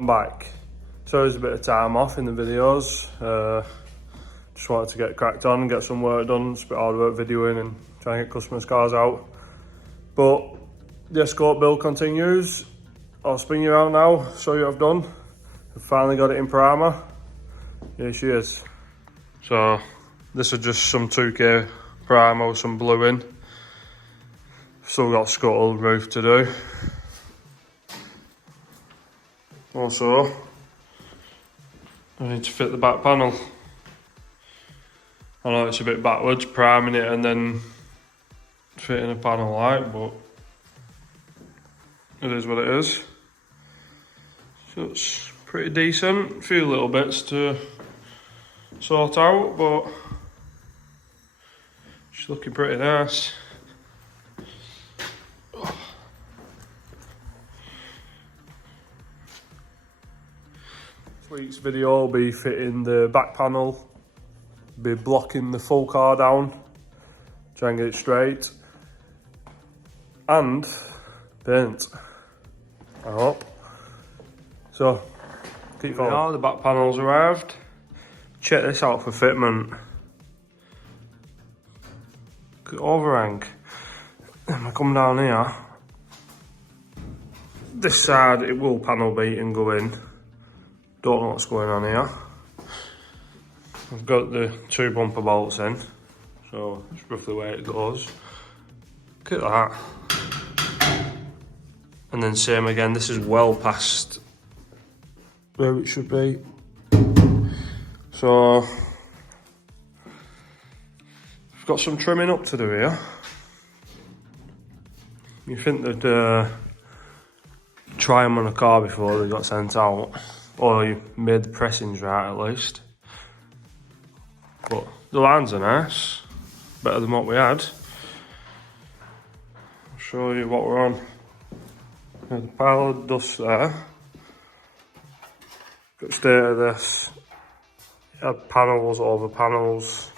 I'm back. So there's a bit of time off in the videos. Just wanted to get cracked on and get some work done. It's a bit hard work videoing and trying to get customers' cars out. But the Escort build continues. I'll spin you out now, show you what I've done. I've finally got it in primer. Here she is. So this is just some 2K primer with some blue in. Still got scuttle roof to do. Also, I need to fit the back panel. I know it's a bit backwards, priming it and then fitting a panel light, but it is what it is. So it's pretty decent. A few little bits to sort out, but it's looking pretty nice. This week's video will be fitting the back panel, be blocking the full car down, try and get it straight, and paint, I hope. So, keep going. Now the back panel's arrived. Check this out for fitment. Good overhang. Then I come down here. This side it will panel beat and go in. Don't know what's going on here. I've got the 2 bumper bolts in, so that's roughly where it goes. Look at that. And then same again, this is well past where it should be. So, I've got some trimming up to do here. You think they'd try them on a car before they got sent out, or you made the pressings right at least. But the lines are nice, better than what we had. I'll show you what we're on. There's a pile of dust there. Got state of this. Had panels over panels.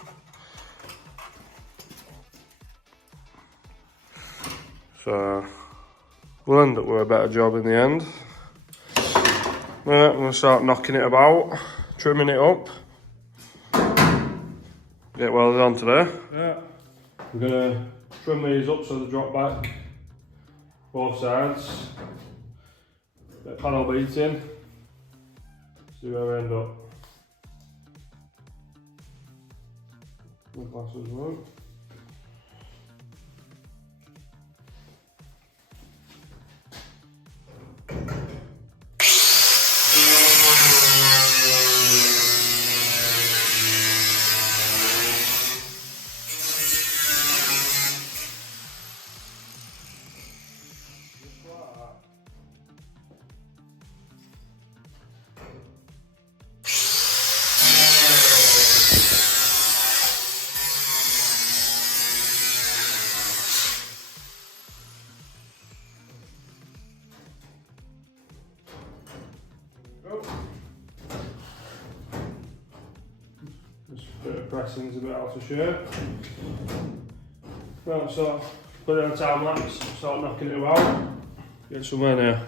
So we'll end up with a better job in the end. Yeah, I'm gonna start knocking it about, trimming it up. Get welded on today. Yeah, I'm gonna trim these up so they drop back both sides. Bit of panel beating. See where we end up. My glasses work. This bit of pressing's a bit out of shape. Right, so put it on time lapse, start knocking it about, get somewhere now.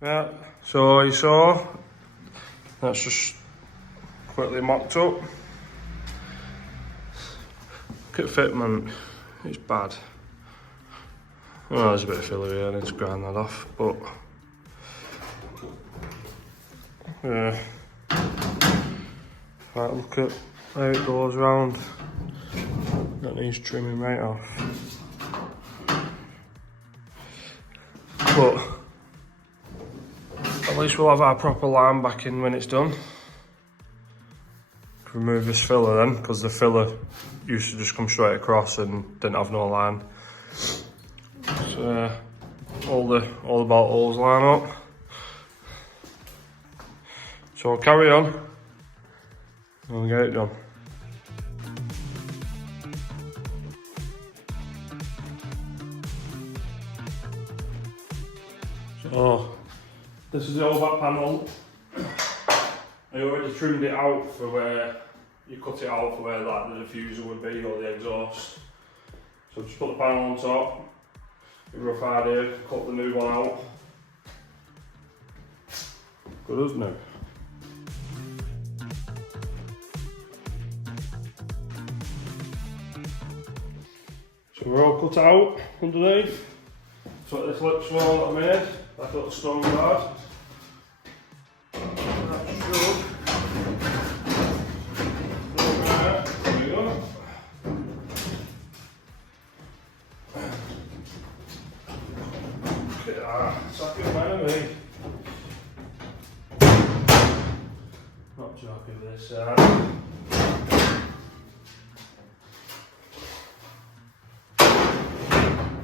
Yeah, so you saw, that's just quickly mocked up. Look at fitment, it's bad. Oh, there's a bit of filler here, I need to grind that off, but yeah. Right, look at how it goes round. That needs trimming right off. But at least we'll have our proper line back in when it's done. Remove this filler then, because the filler used to just come straight across and didn't have no line. So all the bolt holes line up. So I'll carry on and we'll get it done. So this is the old back panel. I already trimmed it out for where you cut it out for where like the diffuser would be or the exhaust. So just put the panel on top, a rough idea, cut the new one out. Good as new. So we're all cut out underneath. So this lip swell that I made, like a little stone guard. That should. There we go. Look at that, it's like a man of me. Not too happy with this side.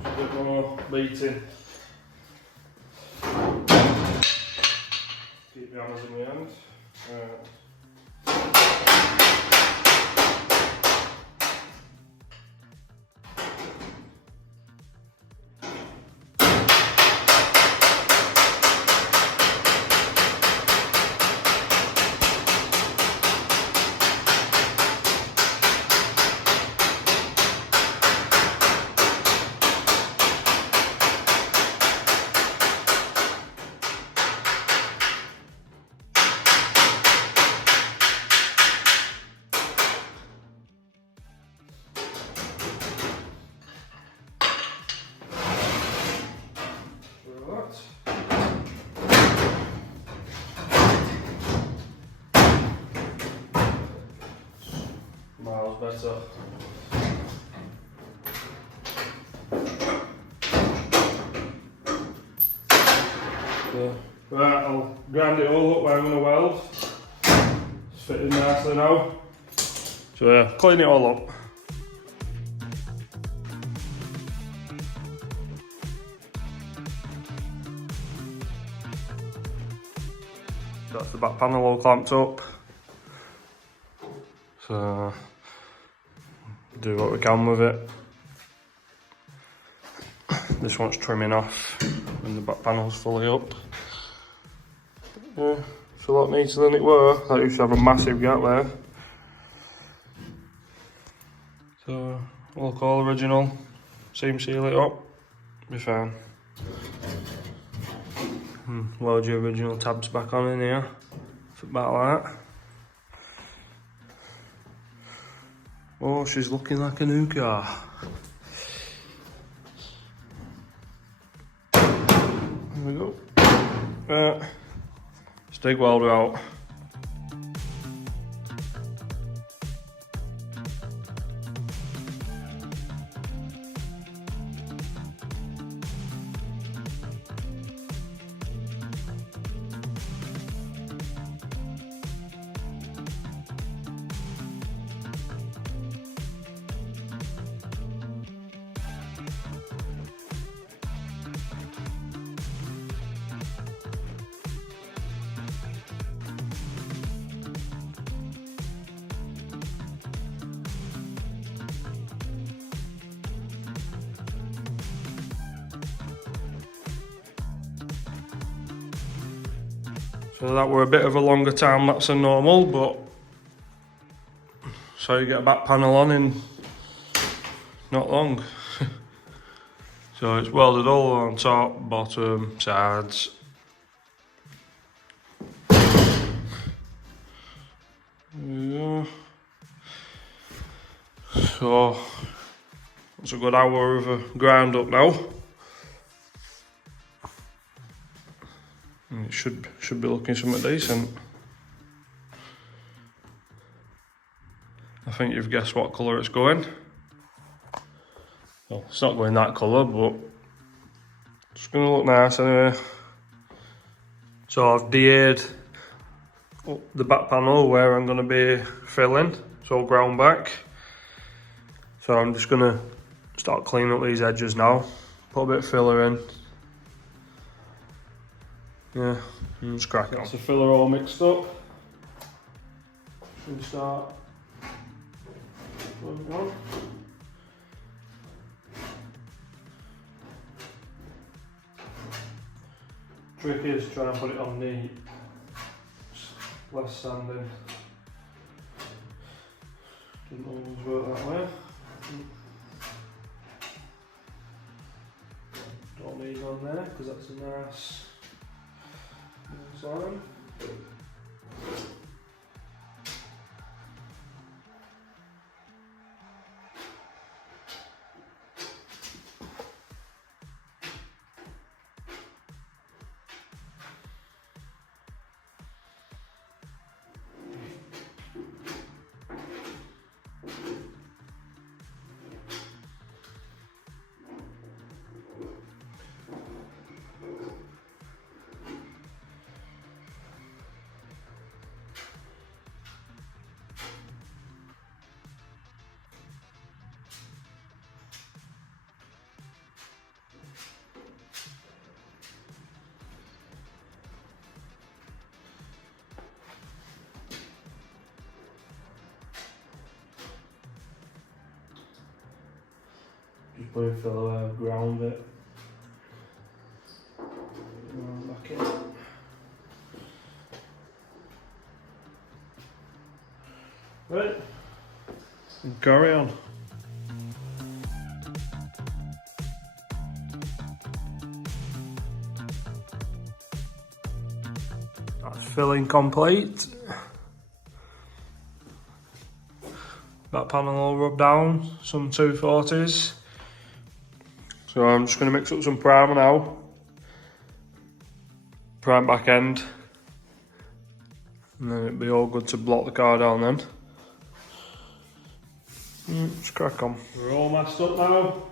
A bit more beating. Keep the hammers in the end. Miles better. So, right, I'll grind it all up where I'm going to weld. It's fitting nicely now. So yeah, clean it all up. That's the back panel all clamped up. So do what we can with it. This one's trimming off when the back panel's fully up. Yeah, it's a lot neater than it were. That used to have a massive gap there. So look all original. Seam seal it up. Be fine. Load your original tabs back on in here. About like that. Oh, she's looking like a new car. There we go. Right. Stick welder out. So that were a bit of a longer time lapse than normal, but so you get a back panel on in not long. So it's welded all on top, bottom, sides. Yeah. So it's a good hour of a grind up now. It should be looking somewhat decent. I think you've guessed what colour it's going. Well, it's not going that colour, but it's going to look nice anyway. So I've DA'd up the back panel where I'm going to be filling, so ground back. So I'm just going to start cleaning up these edges now, put a bit of filler in. Yeah, and just crack it on. That's the filler all mixed up. Should we start putting it on? Trick is trying to put it on neat, less sanding. Doesn't always work that way. Don't need on there because that's a nice design. Just put a fill away of ground bit. Back in. Right, carry on. That's filling complete. That panel all rubbed down, some 240s. So I'm just going to mix up some primer now. Prime back end. And then it'll be all good to block the car down then. Let's crack on. We're all messed up now.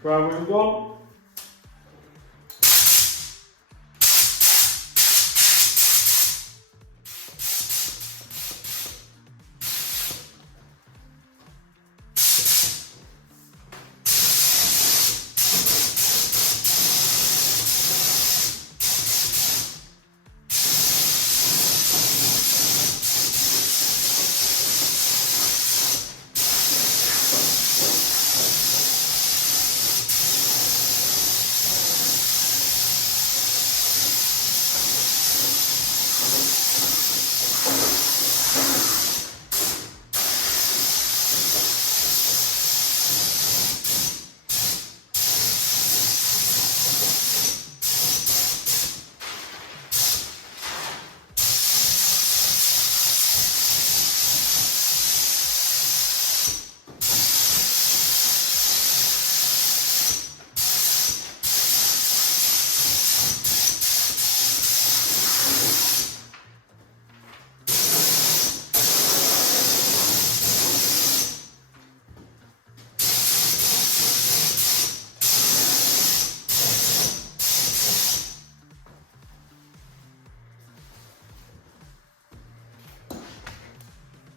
Primer in one.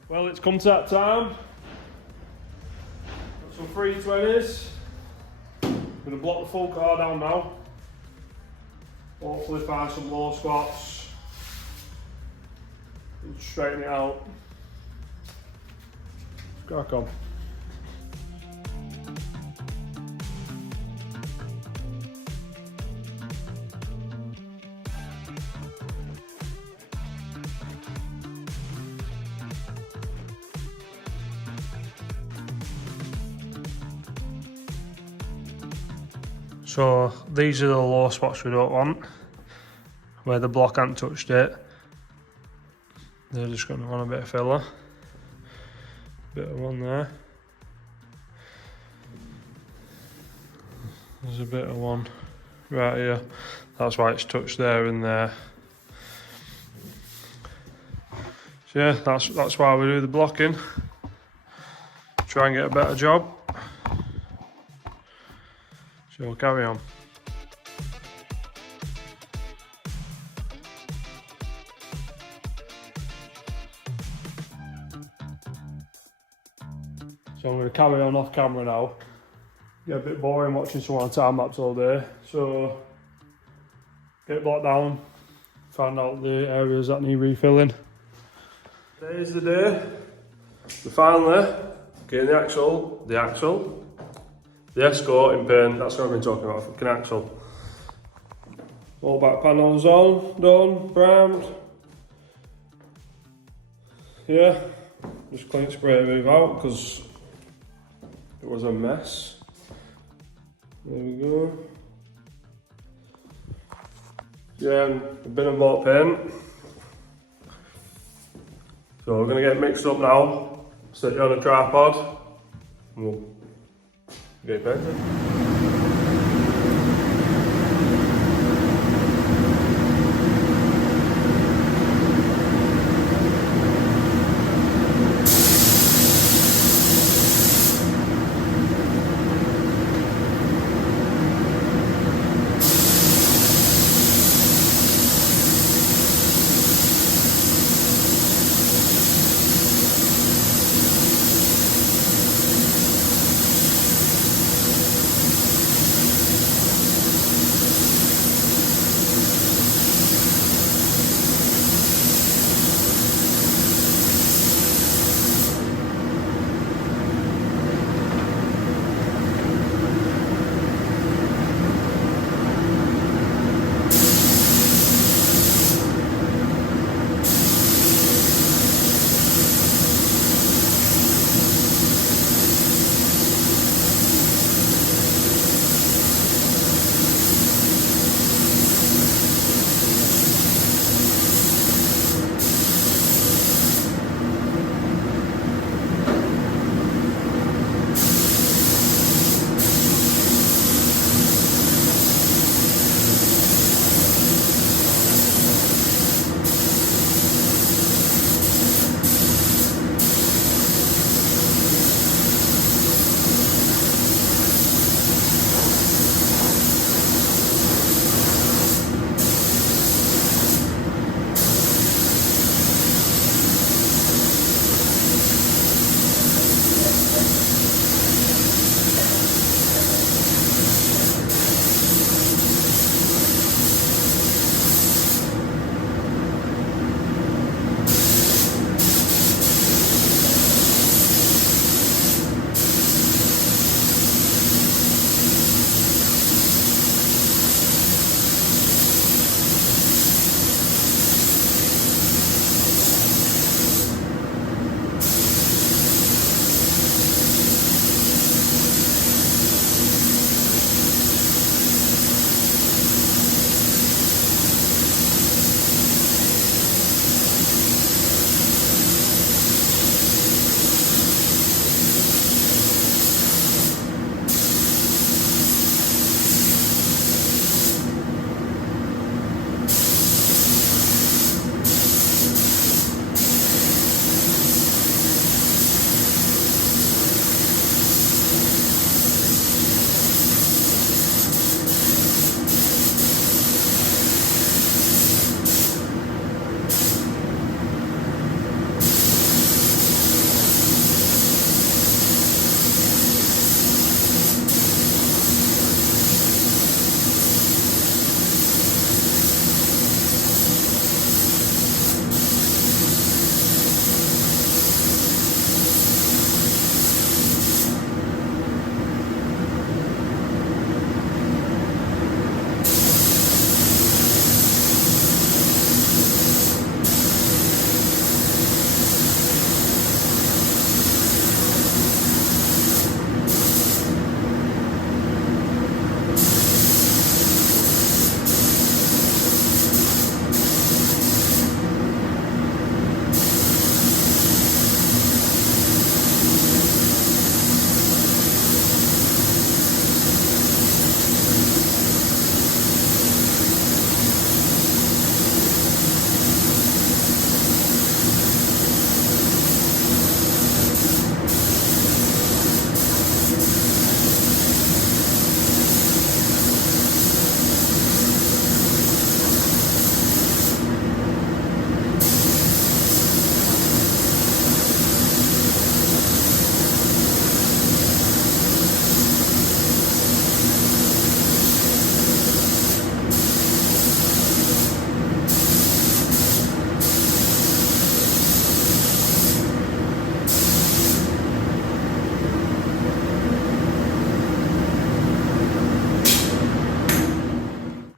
Well, it's come to that time. Got some 320s. I'm going to block the full car down now. Hopefully find some low spots and straighten it out. Crack on. So these are the low spots we don't want, where the block hasn't touched it. They're just going to want a bit of filler. Bit of one there. There's a bit of one right here. That's why it's touched there and there. So yeah, that's why we do the blocking. Try and get a better job. So we'll carry on. So I'm going to carry on off camera now. Get a bit boring watching someone time lapse all day. So get it blocked down, find out the areas that need refilling. Today's the day. We finally getting the Escort in paint. That's what I've been talking about, fucking axle. All back panels on, done, primed. Yeah, just clean spray move out because it was a mess. There we go. Yeah, I've been and bought paint. So we're gonna get mixed up now, set you on a tripod, and we'll get painted.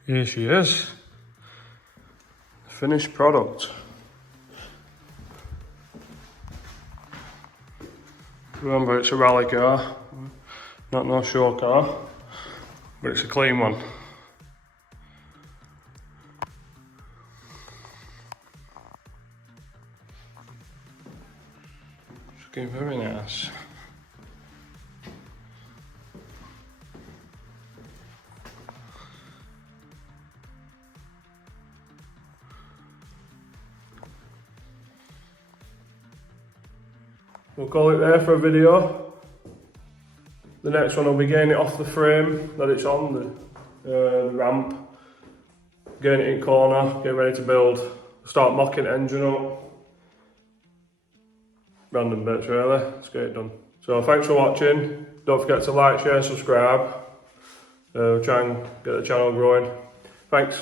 Here she is. Finished product. Remember, it's a rally car, not no show car, but it's a clean one. It's looking very nice. We'll call it there for a video. The next one will be getting it off the frame that it's on, the ramp, getting it in corner, getting ready to build, start mocking the engine up. Random bits really, let's get it done. So thanks for watching, don't forget to like, share, subscribe. Try and get the channel growing. Thanks.